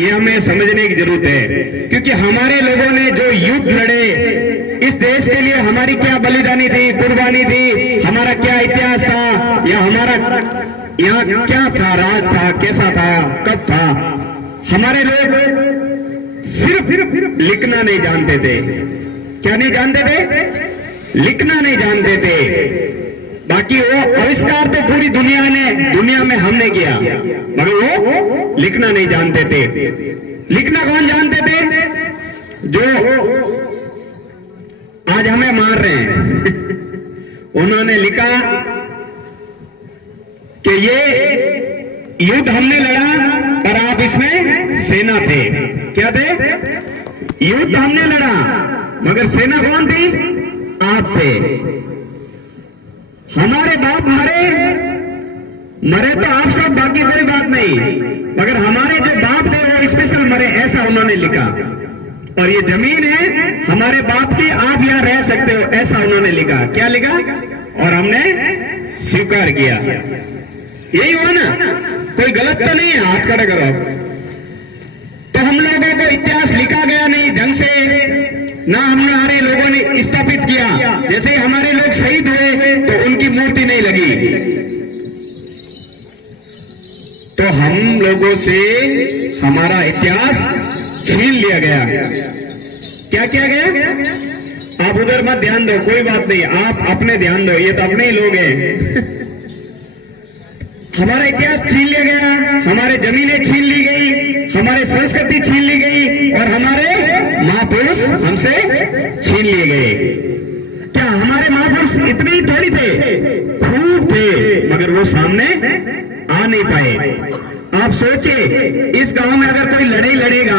ये हमें समझने की जरूरत है, क्योंकि हमारे लोगों ने जो युद्ध लड़े इस देश के लिए, हमारी क्या बलिदानी थी, कुर्बानी थी, हमारा क्या इतिहास था, या हमारा यहाँ क्या था, राज था, कैसा था, कब था। हमारे लोग सिर्फ लिखना नहीं जानते थे। क्या नहीं जानते थे? लिखना नहीं जानते थे। बाकी वो आविष्कार तो पूरी दुनिया में हमने किया, मगर वो लिखना नहीं जानते थे। लिखना कौन जानते थे? जो आज हमें मार रहे हैं उन्होंने लिखा कि ये युद्ध हमने लड़ा पर आप इसमें सेना थे। क्या थे? युद्ध हमने लड़ा मगर सेना कौन थी? आप थे। हमारे बाप मरे तो आप सब, बाकी कोई बात नहीं, मगर हमारे जो बाप थे वो स्पेशल मरे, ऐसा उन्होंने लिखा। और ये जमीन है हमारे बाप की, आप यहां रह सकते हो, ऐसा उन्होंने लिखा। क्या लिखा? और हमने स्वीकार किया। यही हुआ ना? कोई गलत तो नहीं है? हाथ खड़ा करो। तो हम लोगों को इतिहास लिखा गया नहीं ढंग से, ना हमारे लोगों ने स्थापित किया। जैसे हमारे लोग शहीद हुए तो उनकी मूर्ति नहीं लगी, तो हम लोगों से हमारा इतिहास छीन लिया गया। क्या किया गया? आप उधर मत ध्यान दो, कोई बात नहीं, आप अपने ध्यान दो, ये तो अपने ही लोग हैं हमारा इतिहास छीन लिया गया, हमारे जमीनें छीन ली गई, हमारे संस्कृति छीन ली गई, और हमारे महापुरुष हमसे छीन लिए गए। क्या हमारे महापुरुष इतने ही थोड़ी थे? खूब थे, मगर वो सामने आ नहीं पाए। आप सोचिए, इस गांव में अगर कोई लड़ाई लड़ेगा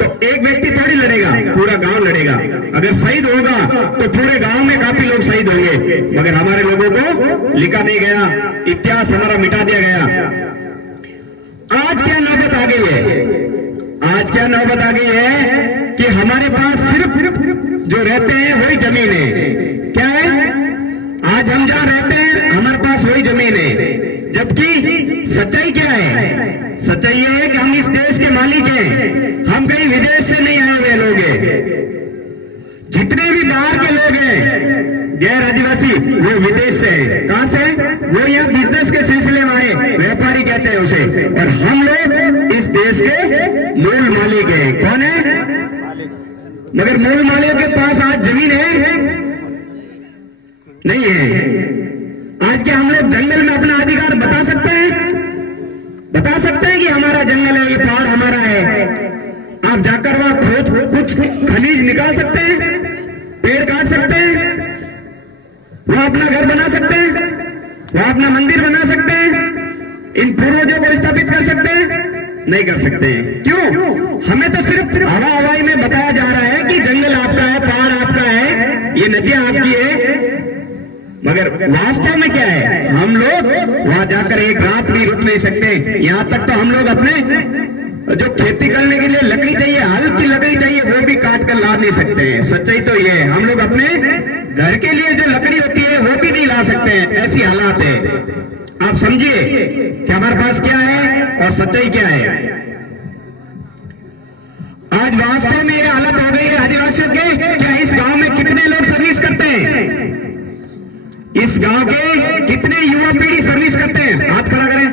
तो एक व्यक्ति थोड़ी लड़ेगा, पूरा गांव लड़ेगा। अगर शहीद होगा तो पूरे गांव में काफी लोग शहीद होंगे, मगर हमारे लोगों को लिखा नहीं गया, इतिहास हमारा मिटा दिया गया। आज क्या नौबत आ गई है? आज क्या नौबत आ गई है कि हमारे पास सिर्फ जो रहते हैं वही जमीन है। क्या है? आज हम जहां रहते हैं हमारे पास वही जमीन है, जबकि सच्चाई क्या है? सच्चाई ये है कि हम इस देश के मालिक हैं, हम कहीं विदेश से नहीं आए हुए लोग हैं। जितने भी बाहर के लोग हैं गैर आदिवासी, वो विदेश से हैं। कहां से? वो यहाँ बिजनेस के सिलसिले में आए, व्यापारी कहते हैं उसे, और हम लोग इस देश के मूल मालिक हैं। कौन है? मगर मूल मालिक के पास आज जमीन है? नहीं है। आज क्या हम लोग जंगल में अपना अधिकार बता सकते हैं? बता सकते हैं कि हमारा जंगल है, ये पहाड़ हमारा है? आप जाकर वहां खोज कुछ खनिज निकाल सकते हैं? पेड़ काट सकते हैं? वहां अपना घर बना सकते हैं? वहां अपना मंदिर बना सकते हैं? इन पूर्वजों को स्थापित कर सकते हैं? नहीं कर सकते हैं। क्यों? हमें तो सिर्फ हवाई में बताया जा रहा है कि जंगल आपका है, पहाड़ आपका है, ये नदियां आपकी है, मगर वास्तव में क्या है? हम लोग वहां जाकर एक रात भी रुक नहीं सकते। यहां तक तो हम लोग अपने जो खेती करने के लिए लकड़ी चाहिए, हल की लकड़ी चाहिए, वो भी काट कर ला नहीं सकते हैं। सच्चाई तो ये है, हम लोग अपने घर के लिए जो लकड़ी होती है वो भी नहीं ला सकते हैं। ऐसी हालात है। आप समझिए कि हमारे पास क्या है और सच्चाई क्या है। आज वास्तव में ये हालत हो गई है आदिवासियों के। क्या इस गांव में कितने लोग सर्विस करते हैं? इस गांव के कितने युवा पीढ़ी सर्विस करते हैं? हाथ खड़ा करें।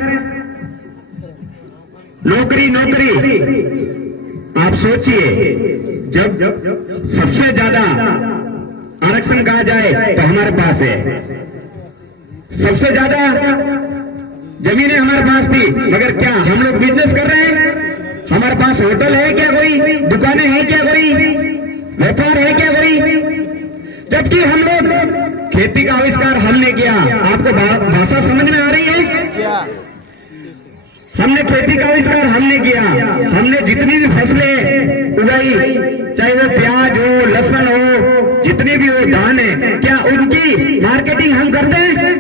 नौकरी नौकरी। आप सोचिए, जब सबसे ज्यादा आरक्षण कहा जाए तो हमारे पास है, सबसे ज्यादा जमीनें हमारे पास थी, मगर क्या हम लोग बिजनेस कर रहे हैं? हमारे पास होटल है क्या? कोई दुकानें हैं क्या? कोई व्यापार है क्या? कोई? जबकि हम लोग खेती का आविष्कार हमने किया। आपको भाषा समझ में आ रही है? हमने खेती का आविष्कार हमने किया। हमने जितनी भी फसलें उगाई, चाहे वो प्याज हो, लहसुन हो, जितने भी वो धान है, क्या उनकी मार्केटिंग हम करते हैं?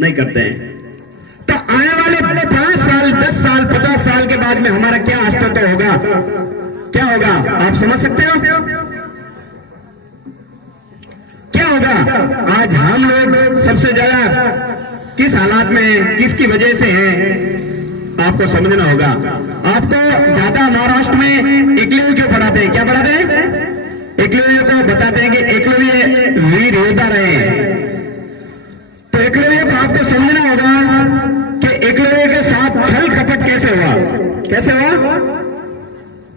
नहीं करते हैं। तो आने वाले 5 साल, 10 साल, 50 साल के बाद में हमारा क्या अस्तित्व होगा? क्या होगा? आप समझ सकते हो क्या होगा? आज हम लोग सबसे ज्यादा किस हालात में, किसकी वजह से हैं? आपको समझना होगा। आपको ज्यादा महाराष्ट्र में एकलव्य क्यों पढ़ाते हैं? क्या पढ़ाते हैं? एकलव्य को बताते हैं कि एकलव्य वीर योद्धा रहे। तो एकलव्य को आपको समझना होगा कि एकलव्य के साथ छल कपट कैसे हुआ। कैसे हुआ?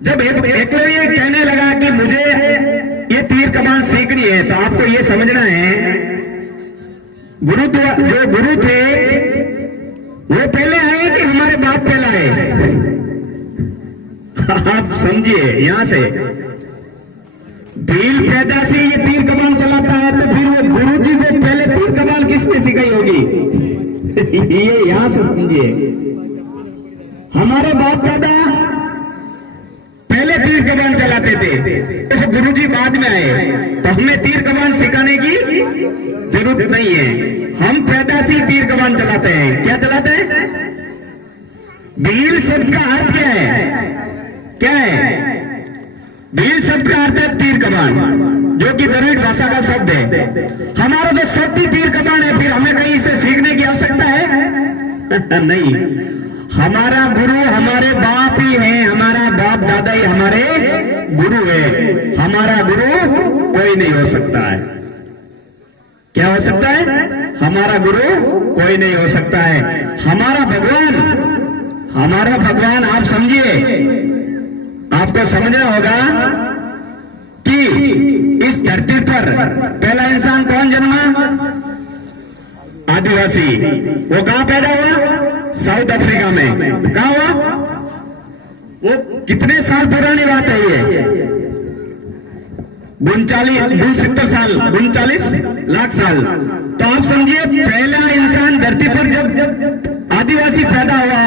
जब एकलव्य कहने लगा कि मुझे ये तीर कमान सीखनी है, तो आपको ये समझना है गुरु तो जो गुरु थे वो पहले आए कि हमारे बाप पहले आए? आप समझिए यहां से। भील पैदा से ये तीर कमान चलाता है, तो फिर वो गुरु जी को पहले तीर कमान किसने सिखाई होगी? ये यहां से समझिए। हमारे बाप दादा पहले तीर कमान चलाते थे, तो गुरु जी बाद में आए, तो हमें तीर कमान सिखाने की जरूरत नहीं है। हम पैदा से तीर कमान चलाते हैं। क्या चलाते हैं? भील शब्द का अर्थ क्या है? क्या है भील शब्द का अर्थ है तीर कमान, जो कि द्रविड़ भाषा का शब्द है। हमारा तो शब्द ही तीर कमान है, फिर हमें कहीं इसे सीखने की आवश्यकता है? नहीं। हमारा गुरु हमारे बाप ही है, हमारा बाप दादा ही हमारे गुरु है। हमारा गुरु कोई नहीं हो सकता है। क्या हो सकता है? हमारा गुरु कोई नहीं हो सकता है। हमारा भगवान आप समझिए। आपको समझना होगा कि इस धरती पर पहला इंसान कौन जन्मा? आदिवासी। वो कहां पैदा हुआ? साउथ अफ्रीका में। कहां हुआ? वो कितने साल पुरानी बात है ये? 39 लाख साल। तो आप समझिए पहला इंसान धरती पर जब आदिवासी पैदा हुआ,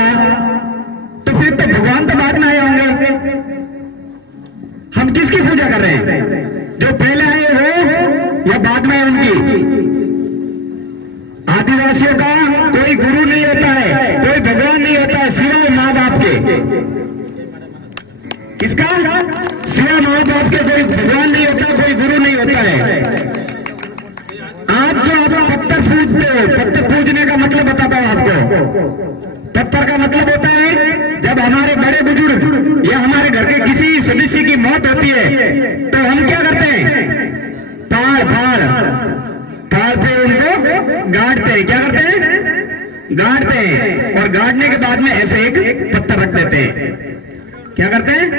तो फिर तो भगवान तो बाद में आए होंगे। हम किसकी पूजा कर रहे हैं? जो पहले आए वो या बाद में उनकी? आदिवासियों का कोई गुरु नहीं होता है, कोई भगवान नहीं होता है सिवाय माँ बाप के। किसका? सिवाय माँ बाप के कोई भगवान नहीं होता, कोई गुरु नहीं होता है। आज जो आप पत्थर पूजते हो, पत्थर पूजने का मतलब बताता हूं आपको। पत्थर का मतलब होता है जब हमारे बड़े बुजुर्ग या हमारे घर के किसी सदस्य की मौत होती है, तो हम क्या करते हैं? पहाड़ पे उनको गाड़ते हैं। क्या करते हैं? गाड़ते हैं। और गाड़ने के बाद में ऐसे एक पत्थर रख देते हैं। क्या करते हैं?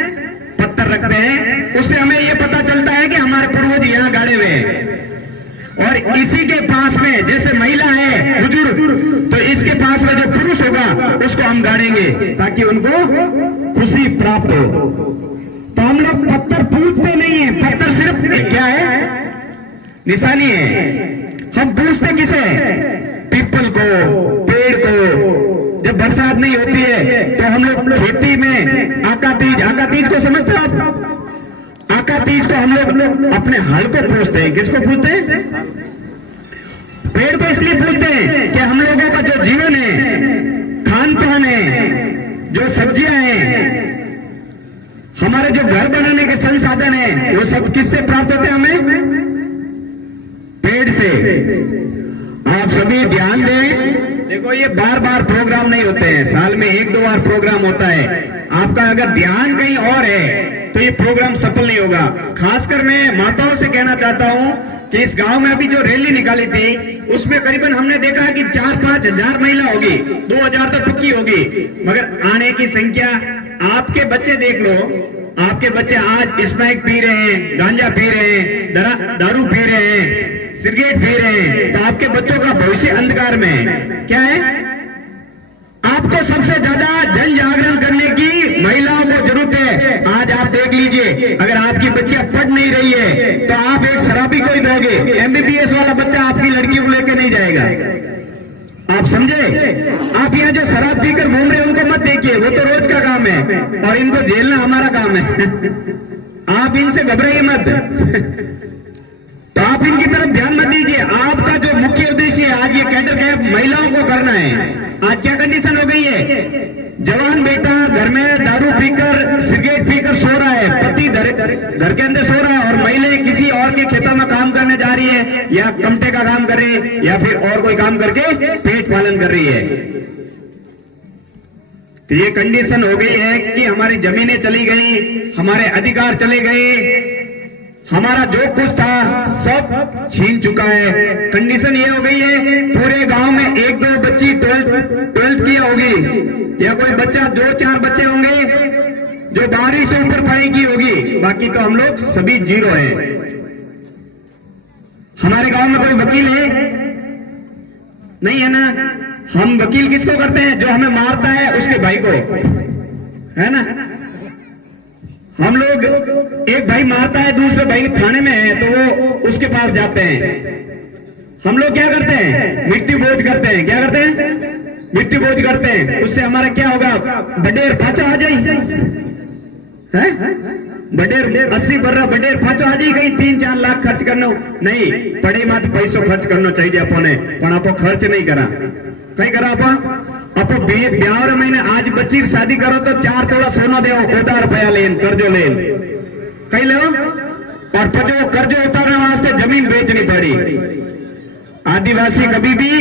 पत्थर रखते हैं। उससे हमें यह पता चलता है कि हमारे पूर्वज यहाँ गाड़े हुए हैं। और इसी के पास में जैसे महिला है बुजुर्ग, तो इसके पास में जो पुरुष होगा उसको हम गाड़ेंगे ताकि उनको खुशी प्राप्त हो। तो हम लोग पत्थर पूजते नहीं है। पत्थर सिर्फ क्या है? निशानी है। हम पूजते किसे? पीपल को, पेड़ को। जब बरसात नहीं होती है तो हम लोग खेती में आका तीज को समझते हो आप? आका तीज को हम लोग अपने हल को पूजते हैं। किसको पूजते हैं? पेड़ को इसलिए पूजते हैं कि हम लोगों का जो जीवन है, खान पान है, जो सब्जियां हैं, हमारे जो घर बनाने के संसाधन है, वो सब किससे प्राप्त होते हैं? हमें पेड़ से। आप सभी ध्यान दें। देखो ये बार बार प्रोग्राम नहीं होते हैं, साल में 1-2 बार प्रोग्राम होता है। आपका अगर ध्यान कहीं और है तो ये प्रोग्राम सफल नहीं होगा। खासकर मैं माताओं से कहना चाहता हूं कि इस गांव में अभी जो रैली निकाली थी उसमें करीबन हमने देखा कि 4-5 हजार महिला होगी, 2000 तो पक्की होगी, मगर आने की संख्या। आपके बच्चे देख लो, आपके बच्चे आज स्मैक पी रहे हैं, गांजा पी रहे हैं, दारू पी रहे हैं, सिगरेट पी रहे हैं। तो आपके बच्चों का भविष्य अंधकार में है। क्या है? आपको सबसे ज्यादा जन जागरण करने की महिलाओं को जरूरत है। आज आप देख लीजिए, अगर आपकी बच्चियां पढ़ नहीं रही है तो आप एक शराबी को ही दोगे। MBBS वाला बच्चा आपकी लड़की को लेकर नहीं जाएगा। आप समझे? आप यहाँ जो शराब पीकर घूम रहे हैं उनको मत देखिए, वो तो रोज का काम है और इनको झेलना हमारा काम है। आप इनसे घबराइए मत। तो आप इनकी तरफ ध्यान मत दीजिए। आपका जो मुख्य उद्देश्य है आज ये कैडर कैंप महिलाओं को करना है। आज क्या कंडीशन हो गई है? जवान बेटा घर में दारू पीकर, सिगरेट पीकर सो रहा है, पति घर के अंदर सो रहा है, और महिलाएं किसी और के खेतों में काम करने जा रही है, या कमटे का काम कर रही है, या फिर और कोई काम करके पेट पालन कर रही है। तो ये कंडीशन हो गई है कि हमारी जमीनें चली गई, हमारे अधिकार चले गए, हमारा जो कुछ था सब छीन चुका है। कंडीशन ये हो गई है, पूरे गांव में एक दो बच्ची ट्वेल्थ की होगी, या कोई बच्चा 2-4 बच्चे होंगे जो 12वीं से ऊपर पढ़ाई की होगी, बाकी तो हम लोग सभी 0 हैं। हमारे गांव में कोई वकील है? नहीं है ना। हम वकील किसको करते हैं? जो हमें मारता है उसके भाई को, है ना। हम लोग, एक भाई मारता है, दूसरे भाई थाने में है तो वो उसके पास जाते हैं। हम लोग क्या करते हैं? मृत्यु भोज करते हैं। क्या करते हैं? मृत्यु भोज करते हैं। उससे हमारा क्या होगा? बडेर पाचा आ जाए, बडेर 80 बर्रा बडेर पाचो आ जाए, कहीं 3-4 लाख खर्च करना नहीं पड़े, मत पैसों खर्च करना चाहिए अपने, पर आपो खर्च नहीं करा। कहीं करा आप ब्याह महीने आज बच्ची शादी करो तो 4 तोला सोना दो, 1000 रुपया लेन कर्जो लेन कहीं लो, और पचो कर्जो उतारने वास्ते जमीन बेचनी पड़ी। आदिवासी कभी भी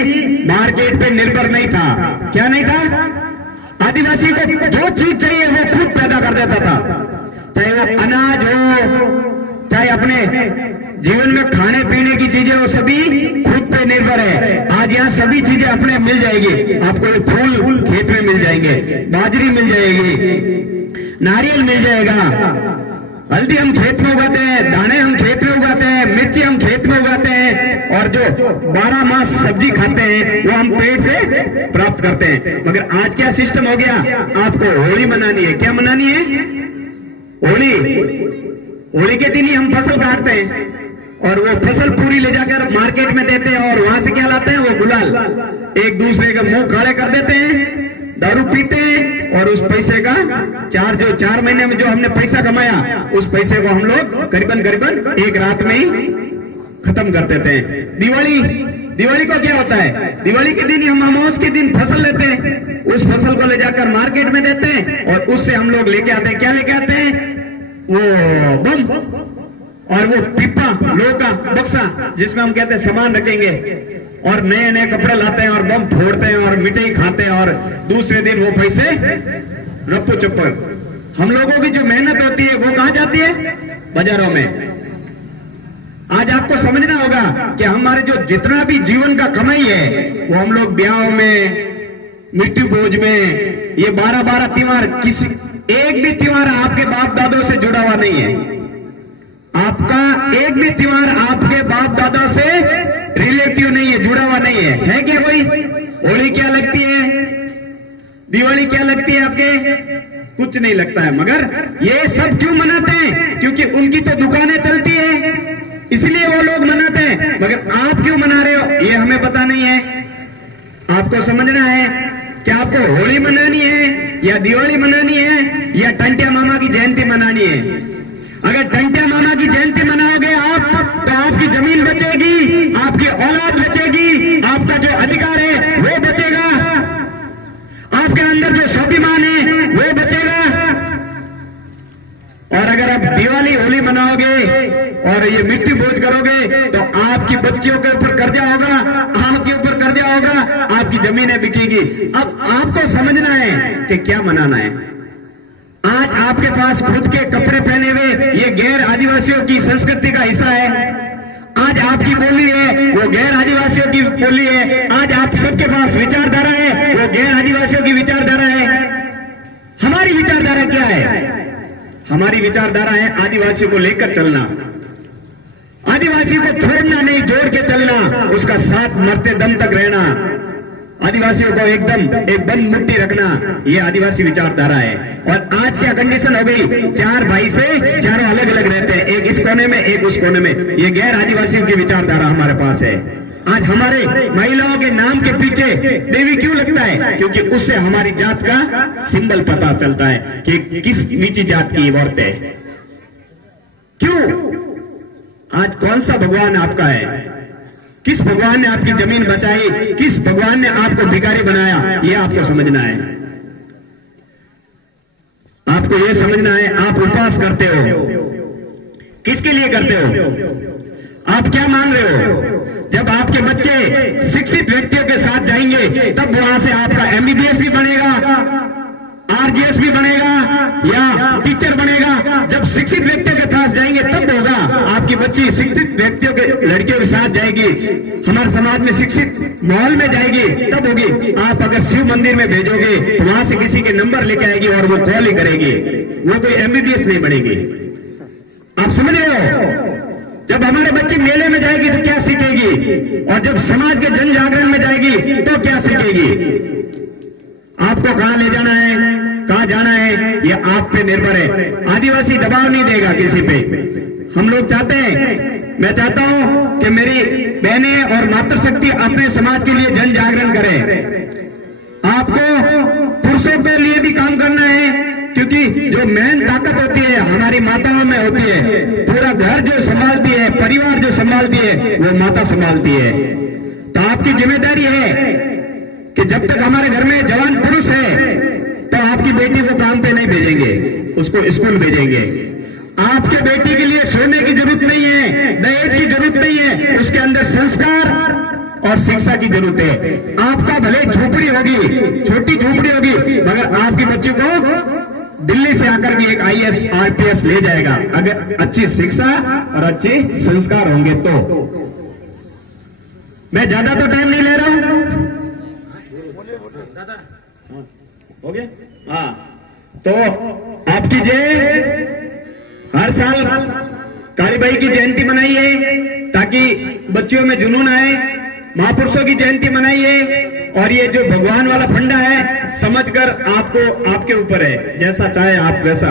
मार्केट पे निर्भर नहीं था। क्या नहीं था? आदिवासी को जो चीज चाहिए वो खुद पैदा कर देता था, चाहे वो अनाज हो, चाहे अपने जीवन में खाने पीने की चीजें हो, सभी खुद पे निर्भर है। आज यहाँ सभी चीजें अपने मिल जाएगी। आपको फूल खेत में मिल जाएंगे, बाजरी मिल जाएगी, नारियल मिल जाएगा, हल्दी हम खेत में उगाते हैं, दाने हम खेत में उगाते हैं, मिर्ची हम खेत में उगाते हैं, और जो 12 मास सब्जी खाते हैं वो हम पेट से प्राप्त करते हैं। मगर आज क्या सिस्टम हो गया? आपको होली मनानी है। क्या मनानी है? होली। होली के दिन ही हम फसल काटते हैं और वो फसल पूरी ले जाकर मार्केट में देते हैं, और वहां से क्या लाते हैं? वो गुलाल। एक दूसरे के मुंह काले कर देते हैं, दारू पीते हैं, और उस पैसे का 4 महीने में जो हमने पैसा कमाया, उस पैसे को हम लोग करीबन एक रात में ही खत्म कर देते हैं। दिवाली को क्या होता है? दिवाली के दिन ही हम अमावस के दिन फसल लेते हैं, उस फसल को ले जाकर मार्केट में देते हैं, और उससे हम लोग लेके आते हैं। क्या लेके आते हैं? वो बम और वो पीपा, लोहा का बक्सा, जिसमें हम कहते हैं सामान रखेंगे, और नए नए कपड़े लाते हैं और बम फोड़ते हैं और मिठाई खाते हैं, और दूसरे दिन वो पैसे रप्पू चप्पर। हम लोगों की जो मेहनत होती है वो कहां जाती है? बाजारों में। आज आपको समझना होगा कि हमारे जो जितना भी जीवन का कमाई है वो हम लोग ब्याहों में, मृत्यु भोज में, ये 12 त्योहार, किसी एक भी त्योहार आपके बाप दादों से जुड़ा हुआ नहीं है। आपका एक भी त्योहार आपके बाप दादा से रिलेटिव नहीं है, जुड़ा हुआ नहीं है क्या कोई? होली क्या लगती है? दिवाली क्या लगती है आपके? कुछ नहीं लगता है। मगर ये सब क्यों मनाते हैं? क्योंकि उनकी तो दुकानें चलती है, इसलिए वो लोग मनाते हैं। मगर आप क्यों मना रहे हो ये हमें पता नहीं है। आपको समझना है कि आपको होली मनानी है या दिवाली मनानी है या टंटिया मामा की जयंती मनानी है। अगर टंटिया मामा की जयंती मनाओगे आप, तो आपकी जमीन बचेगी, आपकी औलाद बचेगी, आपका जो अधिकार है वो बचेगा, आपके अंदर जो स्वाभिमान है वो बचेगा। और अगर आप दिवाली होली मनाओगे और ये मृत्यु भोज करोगे तो आपकी बच्चियों के ऊपर कर्जा होगा, आपके ऊपर कर्जा होगा, आपकी जमीनें बिकेगी। अब आपको समझना है कि क्या मनाना है। आज आपके पास खुद के कपड़े पहने हुए ये गैर आदिवासियों की संस्कृति का हिस्सा है। आज आपकी बोली है वो गैर आदिवासियों की बोली है। आज आप सबके पास विचारधारा है वो गैर आदिवासियों की विचारधारा है। हमारी विचारधारा क्या है? हमारी विचारधारा है आदिवासियों को लेकर चलना, आदिवासियों को छोड़ना नहीं, जोड़ के चलना, उसका साथ मरते दम तक रहना, आदिवासियों को एकदम एक बंद मुट्ठी रखना, ये आदिवासी विचारधारा है। और आज क्या कंडीशन हो गई? 4 भाई से चारों अलग अलग रहते हैं, एक इस कोने में एक उस कोने में। ये गैर आदिवासियों की विचारधारा हमारे पास है। आज हमारे महिलाओं के नाम के पीछे देवी क्यों लगता है? क्योंकि उससे हमारी जात का सिंबल पता चलता है कि किस नीची जात की औरत है। क्यों? आज कौन सा भगवान आपका है? किस भगवान ने आपकी जमीन बचाई? किस भगवान ने आपको भिखारी बनाया? ये आपको समझना है। आपको ये समझना है आप उपवास करते हो, किसके लिए करते हो? आप क्या मान रहे हो? जब आपके बच्चे शिक्षित व्यक्तियों के साथ जाएंगे तब वहां से आपका MBBS भी बनेगा, आरजीएस भी बनेगा या टीचर बनेगा, जब शिक्षित व्यक्तियों के पास जाएंगे तब होगा। आपकी बच्ची शिक्षित व्यक्तियों के लड़कियों के साथ जाएगी, हमारे समाज में शिक्षित माहौल में जाएगी तब होगी। आप अगर शिव मंदिर में भेजोगे तो वहां से किसी के नंबर लेके आएगी और वो कॉल ही करेगी, वो कोई एमबीबीएस नहीं बनेगी। आप समझ रहे हो? जब हमारे बच्चे मेले में जाएगी तो क्या सीखेगी, और जब समाज के जन जागरण में जाएगी तो क्या सीखेगी। आपको कहां ले जाना है, कहां जाना है, ये आप पे निर्भर है। आदिवासी दबाव नहीं देगा किसी पे। हम लोग चाहते हैं, मैं चाहता हूं कि मेरी बहनें और मातृशक्ति अपने समाज के लिए जन जागरण करें। आपको पुरुषों के लिए भी काम करना है, क्योंकि जो मेन ताकत होती है हमारी माताओं में होती है। पूरा घर जो संभालती है, परिवार जो संभालती है, वो माता संभालती है। तो आपकी जिम्मेदारी है कि जब तक हमारे घर में जवान पुरुष है तो आपकी बेटी को काम पे नहीं भेजेंगे, उसको स्कूल भेजेंगे। आपके बेटी के लिए सोने की जरूरत नहीं है, दहेज की जरूरत नहीं है, उसके अंदर संस्कार और शिक्षा की जरूरत है। आपका भले झोपड़ी होगी, छोटी झोपड़ी होगी, मगर आपकी बच्ची को दिल्ली से आकर भी एक आईएएस आरपीएस ले जाएगा, अगर अच्छी शिक्षा और अच्छे संस्कार होंगे तो। मैं ज्यादा तो टाइम नहीं ले रहा हूं, हो गया? हाँ, तो आपकी हर साल कालीबाई की जयंती मनाइए ताकि बच्चियों में जुनून आए। महापुरुषों की जयंती मनाइए, और ये जो भगवान वाला फंडा है समझकर आपको, आपके ऊपर है, जैसा चाहे आप वैसा